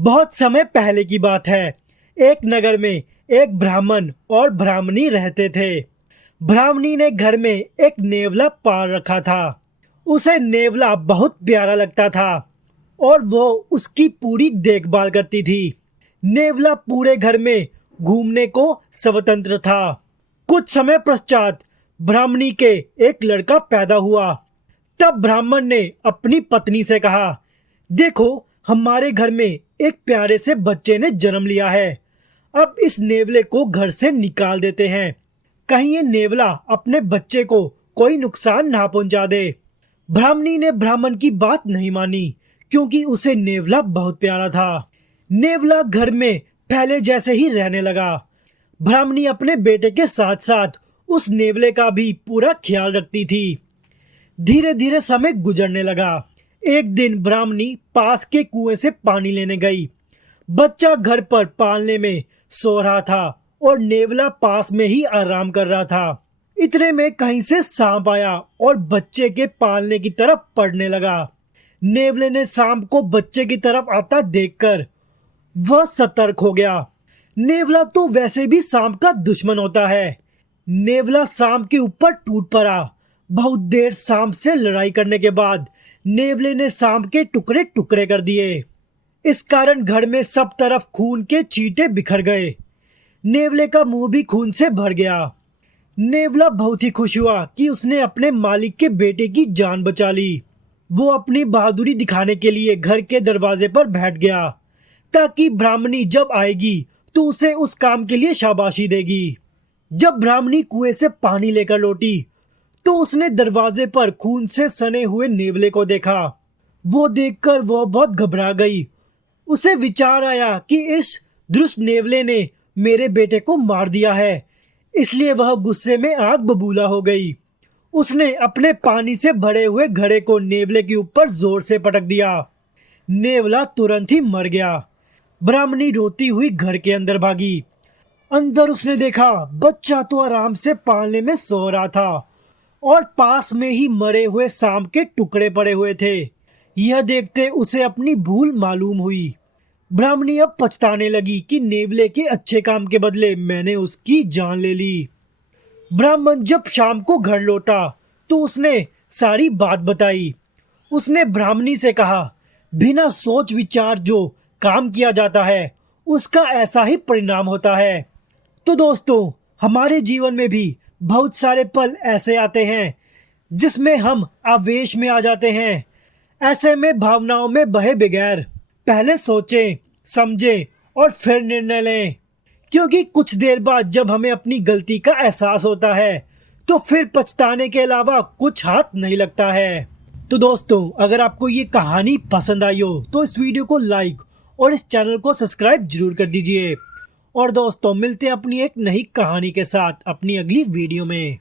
बहुत समय पहले की बात है। एक नगर में एक ब्राह्मण और ब्राह्मणी रहते थे। ब्राह्मणी ने घर में एक नेवला पाल रखा था। उसे नेवला बहुत प्यारा लगता था और वो उसकी पूरी देखभाल करती थी। नेवला पूरे घर में घूमने को स्वतंत्र था। कुछ समय पश्चात ब्राह्मणी के एक लड़का पैदा हुआ। तब ब्राह्मण ने अपनी पत्नी से कहा, देखो, हमारे घर में एक प्यारे से बच्चे ने जन्म लिया है। अब इस नेवले को घर से निकाल देते हैं, कहीं ये नेवला अपने बच्चे को कोई नुकसान ना पहुंचा दे। ब्राह्मणी ने ब्राह्मण की बात नहीं मानी, क्योंकि उसे नेवला बहुत प्यारा था। नेवला घर में पहले जैसे ही रहने लगा। ब्राह्मणी अपने बेटे के साथ साथ उस नेवले का भी पूरा ख्याल रखती थी। धीरे धीरे समय गुजरने लगा। एक दिन ब्राह्मणी पास के कुएं से पानी लेने गई। बच्चा घर पर पालने में सो रहा था और नेवला पास में ही आराम कर रहा था। इतने में कहीं से सांप आया और बच्चे के पालने की तरफ पड़ने लगा। नेवले ने सांप को बच्चे की तरफ आता देखकर वह सतर्क हो गया। नेवला तो वैसे भी सांप का दुश्मन होता है। नेवला सांप के ऊपर टूट पड़ा। बहुत देर सांप से लड़ाई करने के बाद नेवले ने सांप के टुकड़े टुकड़े कर दिए। इस कारण घर में सब तरफ खून के छींटे बिखर गए। नेवले का मुंह भी खून से भर गया। नेवला बहुत ही खुश हुआ कि उसने अपने मालिक के बेटे की जान बचा ली। वो अपनी बहादुरी दिखाने के लिए घर के दरवाजे पर बैठ गया, ताकि ब्राह्मणी जब आएगी तो उसे उस काम के लिए शाबाशी देगी। जब ब्राह्मणी कुएं से पानी लेकर लौटी तो उसने दरवाजे पर खून से सने हुए नेवले को देखा। वो देखकर वो बहुत घबरा गई। उसे विचार आया कि इस दुष्ट नेवले ने मेरे बेटे को मार दिया है, इसलिए वह गुस्से में आग बबूला हो गई। उसने अपने पानी से भरे हुए घड़े को नेवले के ऊपर जोर से पटक दिया। नेवला तुरंत ही मर गया। ब्राह्मणी रोती हुई घर के अंदर भागी। अंदर उसने देखा बच्चा तो आराम से पालने में सो रहा था और पास में ही मरे हुए सांप के टुकड़े पड़े हुए थे। यह देखते उसे अपनी भूल मालूम हुई। ब्राह्मणी अब पछताने लगी कि नेवले के अच्छे काम के बदले मैंने उसकी जान ले ली। ब्राह्मण जब शाम को घर लौटा तो उसने सारी बात बताई। उसने ब्राह्मणी से कहा, बिना सोच विचार जो काम किया जाता है उसका ऐसा ही परिणाम होता है। तो दोस्तों, हमारे जीवन में भी बहुत सारे पल ऐसे आते हैं जिसमें हम आवेश में आ जाते हैं। ऐसे में भावनाओं में बहे बगैर पहले सोचें, समझें और फिर निर्णय लें, क्योंकि कुछ देर बाद जब हमें अपनी गलती का एहसास होता है तो फिर पछताने के अलावा कुछ हाथ नहीं लगता है। तो दोस्तों, अगर आपको ये कहानी पसंद आई हो तो इस वीडियो को लाइक और इस चैनल को सब्सक्राइब जरूर कर दीजिए। और दोस्तों, मिलते हैं अपनी एक नई कहानी के साथ अपनी अगली वीडियो में।